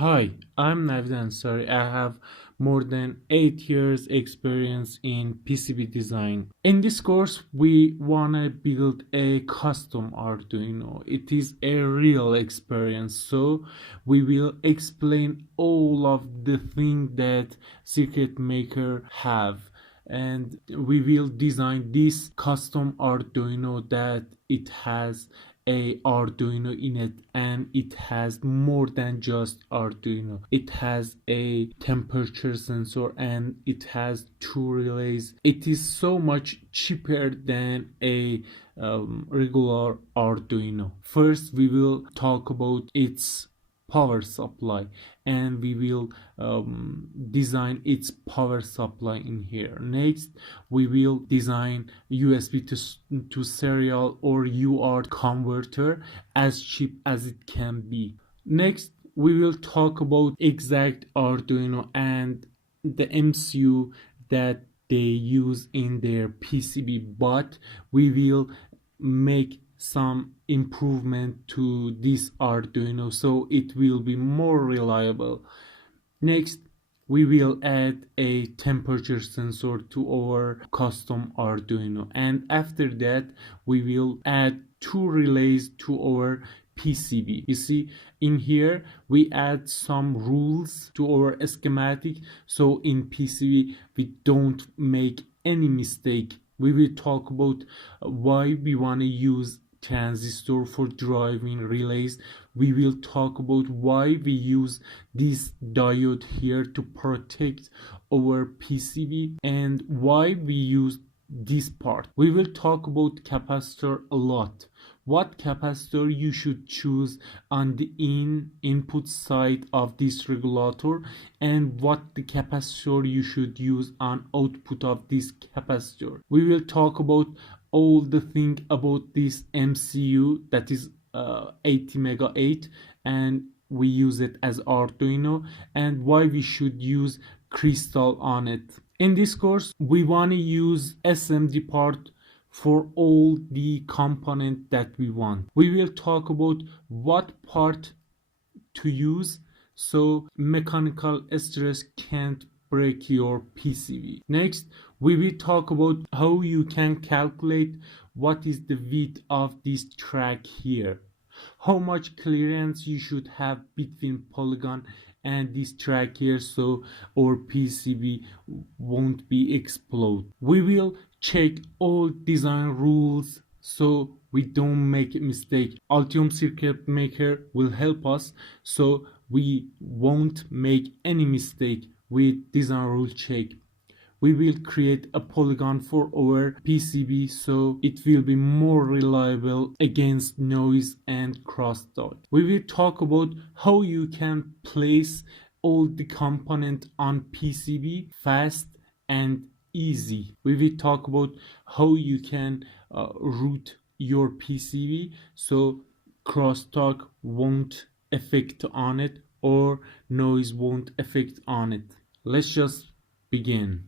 Hi, I'm Navid Ansari. I have more than 8 years experience in PCB design. In this course, we want to build a custom Arduino. It is a real experience, so we will explain all of the things that Circuitmaker have, and we will design this custom Arduino that it has a Arduino in it, and it has more than just Arduino. It has a temperature sensor and it has two relays. It is so much cheaper than a regular Arduino. First, we will talk about its power supply, and we will design its power supply in here. Next, we will design USB to serial or UART converter as cheap as it can be. Next, we will talk about exact Arduino and the MCU that they use in their PCB, but we will make some improvement to this Arduino so it will be more reliable. Next, we will add a temperature sensor to our custom Arduino, and after that we will add two relays to our PCB. You see, in here we add some rules to our schematic, so in PCB we don't make any mistake. We will talk about why we want to use transistor for driving relays. We will talk about why we use this diode here to protect our PCB and why we use this part. We will talk about capacitor a lot. What capacitor you should choose on the input side of this regulator, and what the capacitor you should use on output of this capacitor. We will talk about all the thing about this MCU that is 80 mega 8, and we use it as Arduino, and why we should use crystal on it. In this course, we want to use SMD part for all the component that we want. We will talk about what part to use so mechanical stress can't break your PCB. Next, we will talk about how you can calculate what is the width of this track here, how much clearance you should have between polygon and this track here so our PCB won't be explode. We will check all design rules so we don't make a mistake. Altium Circuitmaker will help us so we won't make any mistake with design rule check. We will create a polygon for our PCB so it will be more reliable against noise and crosstalk. We will talk about how you can place all the component on PCB fast and easy. We will talk about how you can route your PCB so crosstalk won't affect on it or noise won't affect on it. Let's just begin.